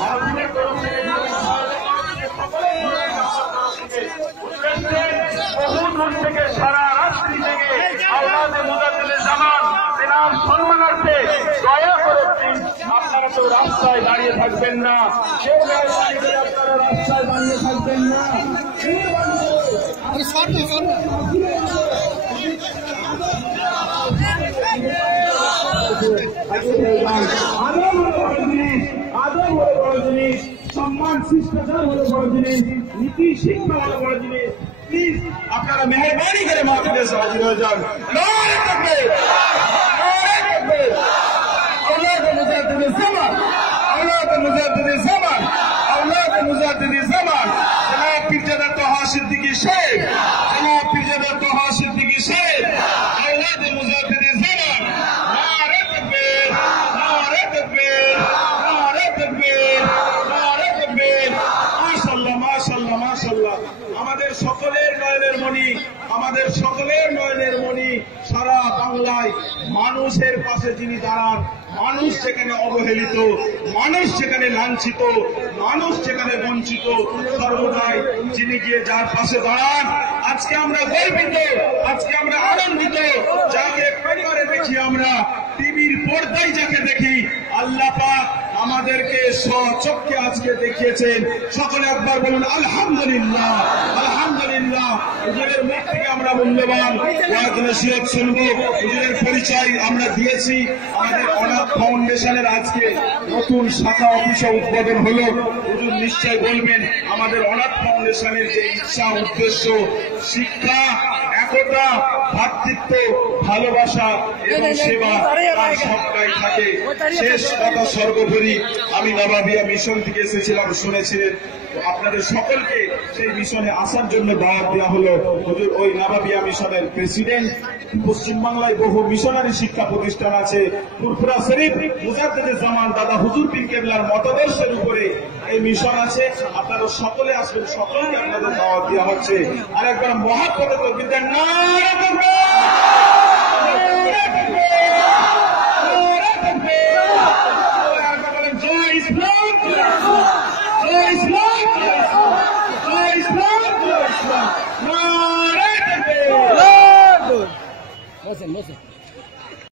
মাহফিলের তরফ থেকে বহু দূর থেকে সারা রাত্রি থেকে আওলাদে মুজাদ্দিদে জামান তেনার সম্মানার্থে দয়া করে আপনারা তো রাস্তায় দাঁড়িয়ে থাকবেন না, কেউ আপনারা রাস্তায় দাঁড়িয়ে থাকবেন না। আদব হলো বড় জিনিস, সম্মান শিষ্টাচার হলো বড় জিনিস, নীতি শিক্ষা হলো বড় জিনিস। প্লিজ আপনারা মেহরবানি করে মাহফিলে হাজির হয়ে যান। নারে তাকবীর, নারে তাকবীর। আওলাদে মুজাদ্দিদে জামান, আওলাদে মুজাদ্দিদে জামান, আওলাদে মুজাদ্দিদে জামান। জনাব পীরজাদা তোহা সিদ্দিকী সাহেব, জনাব পীরজাদা তোহা সিদ্দিকী সাহেব, আওলাদে মুজাদ্দিদে জামান। নারে তাকবীর, নারে তাকবীর, নারে তাকবীর, নারে তাকবীর। মাশাআল্লাহ, মাশাআল্লাহ, মাশাআল্লাহ। আমাদের সকলের নয়নের মণি, আমাদের সকলের নয়নের মণি, সারা বাংলায় মানুষের পাশে যিনি দাঁড়ান, মানুষ যেখানে অবহেলিত, মানুষ যেখানে লাঞ্ছিত, মানুষ যেখানে বঞ্চিত, সর্বদাই যিনি গিয়ে যার পাশে দাঁড়ান, আজকে আমরা গর্বিত, আজকে আমরা আনন্দিত। যাকে পরিবারে দেখি আমরা, টিভির পর্দায় যাকে দেখি, আল্লাহ পাক আমাদেরকে স্বচক্ষে আজকে দেখিয়েছেন। সকলে একবার বলুন আলহামদুলিল্লাহ, আলহামদুলিল্লাহ। হুজুরের মুখ থেকে আমরা মূল্যবান ওয়াজ নসিহত শুনবো। হুজুরের পরিচয় আমরা দিয়েছি। আমাদের অনাথ ফাউন্ডেশনের আজকে নতুন শাখা অফিসে উদ্বোধন হলো। হুজুর নিশ্চয় বলবেন আমাদের অনাথ ফাউন্ডেশনের যে ইচ্ছা, উদ্দেশ্য, শিক্ষা, একতা, ভ্রাতৃত্ব, ভালোবাসা এবং সেবা, তার সবটাই থাকে। শেষ কথা সর্বোপরি, আমি নাবাবিয়া মিশন থেকে এসেছিলাম, শুনেছিলেন। আপনাদের সকলকে সেই মিশনে আসার জন্য দাওয়াত দেওয়া হলো। হুজুর ওই নাবাবিয়া মিশনের প্রেসিডেন্ট। পশ্চিমবাংলায় বহু মিশনারি শিক্ষা প্রতিষ্ঠান আছে। ফুরফুরা শরীফ মুজাদ্দিদে জামান দাদা হুজুর পীর কেবলার মতাদর্শের উপরে এই মিশন আছে। আপনারা সকলে আসবেন, সকলকে আপনাদের দাওয়াত দেওয়া হচ্ছে। আর একবার মহাপতে তাকবীর দেন, নারে তাকবীর, নারে তাকবীর, নারে তাকবীর। আর বলেন জয় ইসলাম, জয় ইসলাম, জয় ইসলাম, জয় ইসলাম। নারে তাকবীর।